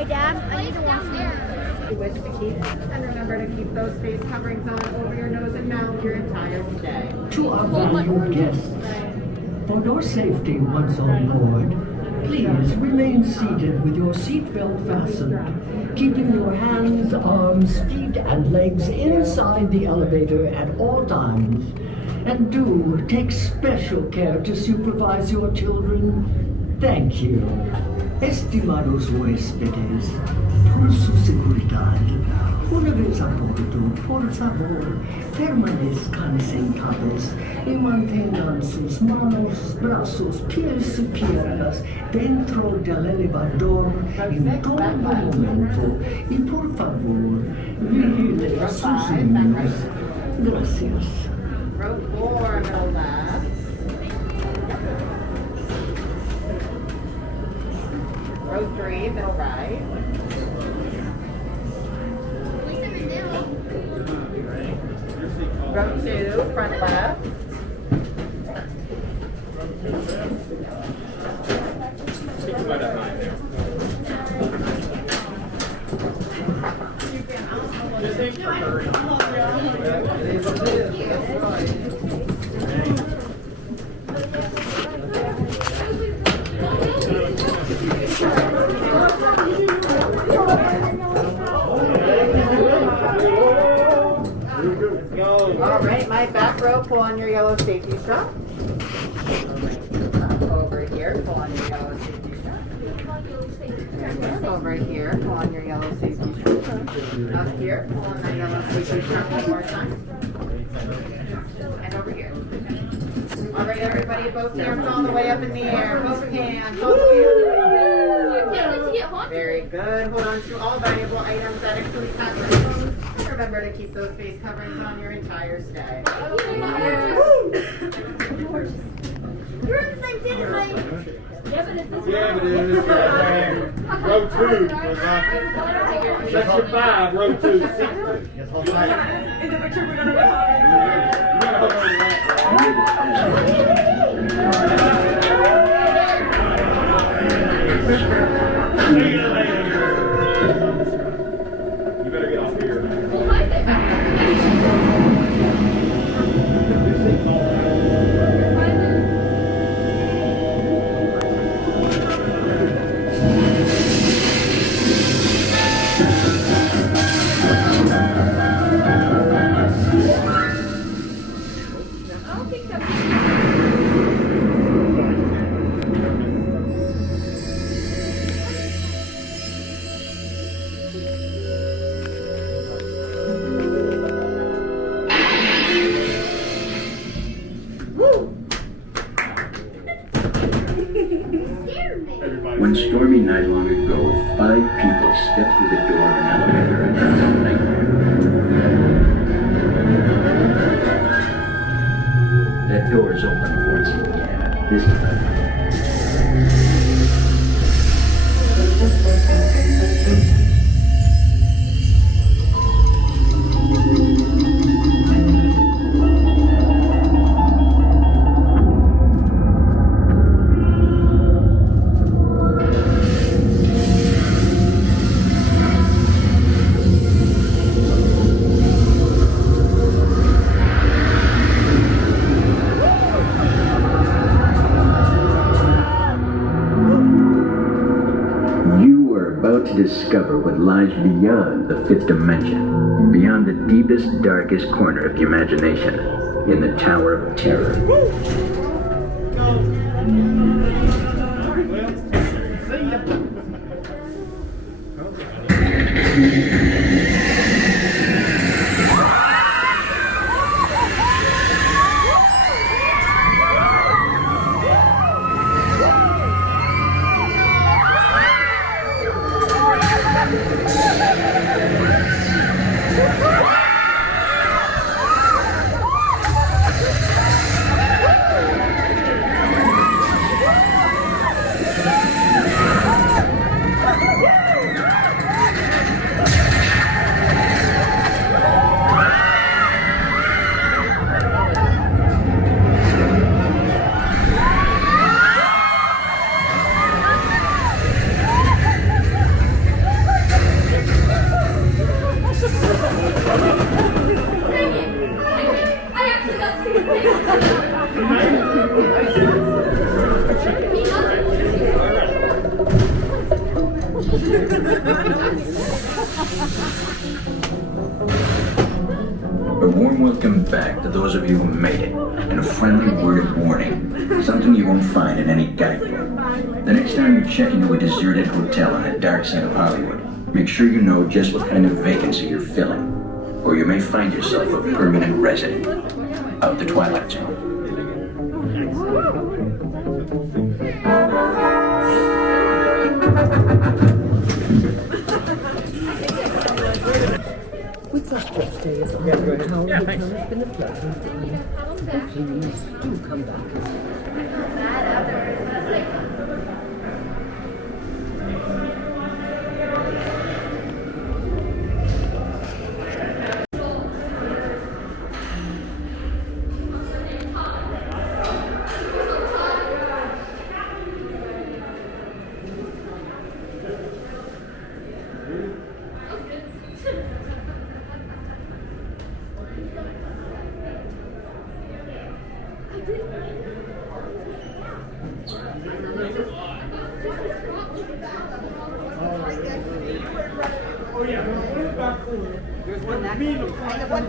I need to wash You wish to keep, and remember to keep those face coverings on over your nose and mouth your entire stay. To our valued guests, for your safety once on board, please remain seated with your seatbelt fastened, keeping your hands, arms, feet, and legs inside the elevator at all times. And do take special care to supervise your children. Thank you. Estimados huéspedes, por su seguridad, una vez a bordo, por favor, permanezcan sentados y mantengan sus manos, brazos, pies y piernas dentro del elevador en todo momento. Y por favor, vigile a sus niños. Gracias. Row 4, middle left. Row 3, middle right. Row 2, front left. All right, my back row, pull on your yellow safety strap. Over here, pull on your yellow safety strap. Over here, pull on your yellow safety strap. Up here, pull on that yellow safety strap one more time. And over here. All right, everybody, both hands all the way up in the air. Both hands all the way up in the air. Very good. Hold on to all valuable items that include passwords. Remember to keep those face coverings on your entire stay. You're in the same seat as me. Yeah, but it is. Row 2. Section 5, row 2. In the picture we're gonna You better get off here. One stormy night long ago, 5 people stepped through the door of an elevator and had a nightmare. That door is open once again, this time. To discover what lies beyond the 5th dimension, beyond the deepest, darkest corner of the imagination, in the Tower of Terror. back to those of you who made it, and a friendly word of warning, something you won't find in any guidebook. The next time you check into a deserted hotel on the dark side of Hollywood, make sure you know just what kind of vacancy you're filling, or you may find yourself a permanent resident of the Twilight Zone. With such just days on the town hotel has been a pleasure. Please do come back.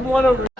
One over